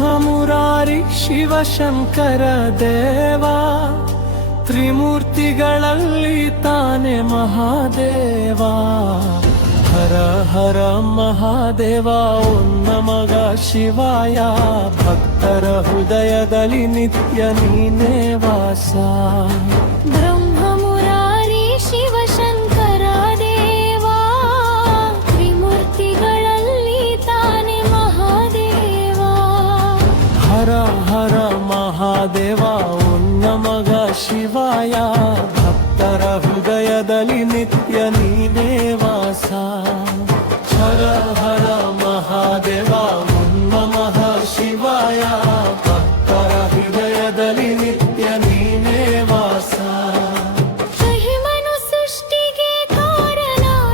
ಮುರಾರಿ ಶಿವಶಂಕರ ದೇವ, ತ್ರಿಮೂರ್ತಿಗಳಲ್ಲಿ ತಾನೆ ಮಹಾದೇವ. ಹರ ಹರ ಮಹಾದೇವ ಓಂ ನಮಃ ಶಿವಾಯ, ಭಕ್ತರ ಹೃದಯದಲ್ಲಿ ನಿತ್ಯ ನೀನೇ ವಾಸ. ಬ್ರಹ್ಮ ಮುರಾರಿ ಶಿವಶಂಕರ ದೇವ, ತ್ರಿಮೂರ್ತಿಗಳಲ್ಲಿ ತಾನೆ ಮಹಾದೇವ. ಹರ ಹರ ಮಹಾದೇವ ಓಂ ನಮಃ ಶಿವಾಯ, ಭಕ್ತರ ಹೃದಯದಲ್ಲಿ ನಿತ್ಯ ನೀನೇ ವಾಸ. ಹರ ಹರ ಮಹಾದೇವ ಓಂ ನಮಃ ಶಿವಾಯ, ಭಕ್ತರ ಹೃದಯದಲ್ಲಿ ನಿತ್ಯ ನೀನೇ ವಾಸ. ಮಹಿಮನು ಸೃಷ್ಟಿಗೆ ಕಾರಣನಾದರೂ,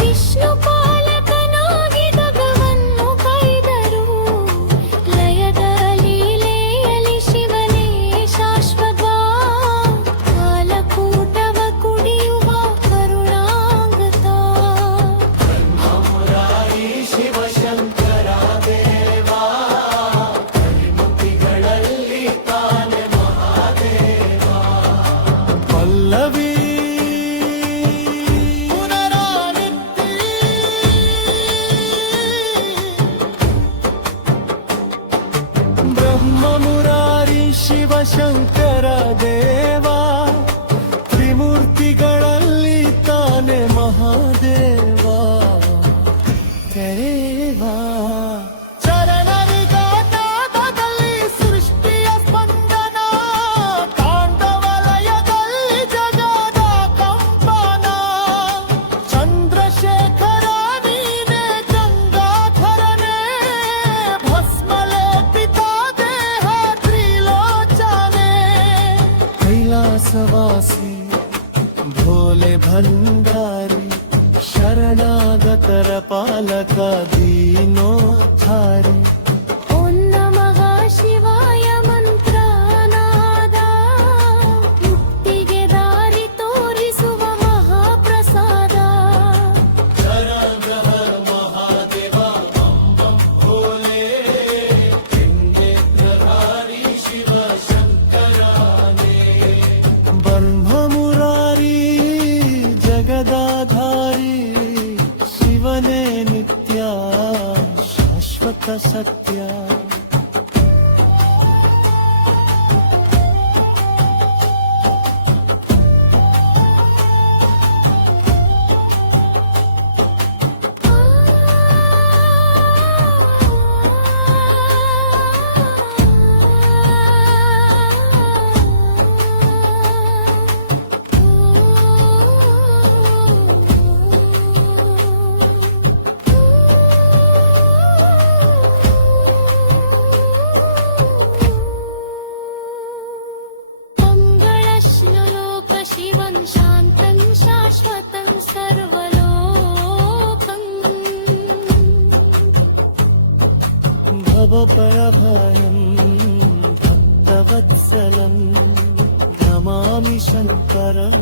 ವಿಷ್ಣು ಪಾಲಕನಾಗಿ ಜಗವನ್ನು ಕೈದರು. ಲಯದ ಲೀಲೆಯಲ್ಲಿ ಶಿವನೇ ಶಾಶ್ವತ, ಕಾಲಕೂಟವ ಕುಡಿಯುವ ಕರುಣಾಂಗತ. ಮುರಾರಿ ಶಿವಶಂಕರ ದೇವ, ತ್ರಿಮೂರ್ತಿಗಳಲ್ಲಿ ತಾನೆ ಮಹಾದೇವ. ಪಲ್ಲವಿ ಪುನರಾವೃತ್ತಿ. ಬ್ರಹ್ಮ ಮುರಾರಿ ಶಿವಶಂಕರ ದೇವ, ತ್ರಿಮೂರ್ತಿಗಳಲ್ಲಿ ತಾನೆ ಮಹಾದೇವ. ತೆರೆವಾ ಚರಣರಿಗಾಟದಲ್ಲಿ ಸೃಷ್ಟಿಯ ಸ್ಪಂದನ, ತಾಂಡವಲಯದಲ್ಲಿ ಜಗದ ಕಂಪನ. ಚಂದ್ರಶೇಖರ ನೀನೇ ಗಂಗಾಧರನೇ, ಭಸ್ಮಲೇಪಿತ ದೇಹ ತ್ರಿಲೋಚನೆ. ಕೈಲಾಸವಾಸಿ ಭೋಲೆ ಭಂಡಾರಿ, ಶರಣಾಗತರ ಪಾಲಕ ದೀನೋದ್ಧಾರಿ. ಓಂ ನಮಃ ಶಿವಾಯ ಮಂತ್ರನಾದ, ಮುಕ್ತಿಗೆ ದಾರಿ ತೋರಿಸುವ ಮಹಾಪ್ರಸಾದ. ಶರಣಗ್ರಹ ಮಹಾದೇವ ಬಂ ಬಂ ಭೋಲೆ, ಲಿಂಗೇಂದ್ರಧಾರಿ ಶಿವ ಶಂಕರಾನೇ. ಬ್ರಹ್ಮ ಮುರಾರಿ ಜಗದಾಧಾರಿ, ಶಿವನೇ ನಿತ್ಯ ಶಾಶ್ವತ ಸತ್ಯ. ಮಂಗಳಶ್ಲೋಕ ಶಿವಂ ಶಾಂತಂ ಶಾಶ್ವತಂ ಸರ್ವಲೋಕಂ. ಭವಭಯಭಯಂ ಭಕ್ತವತ್ಸಲಂ ನಮಾಮಿ ಶಂಕರಂ.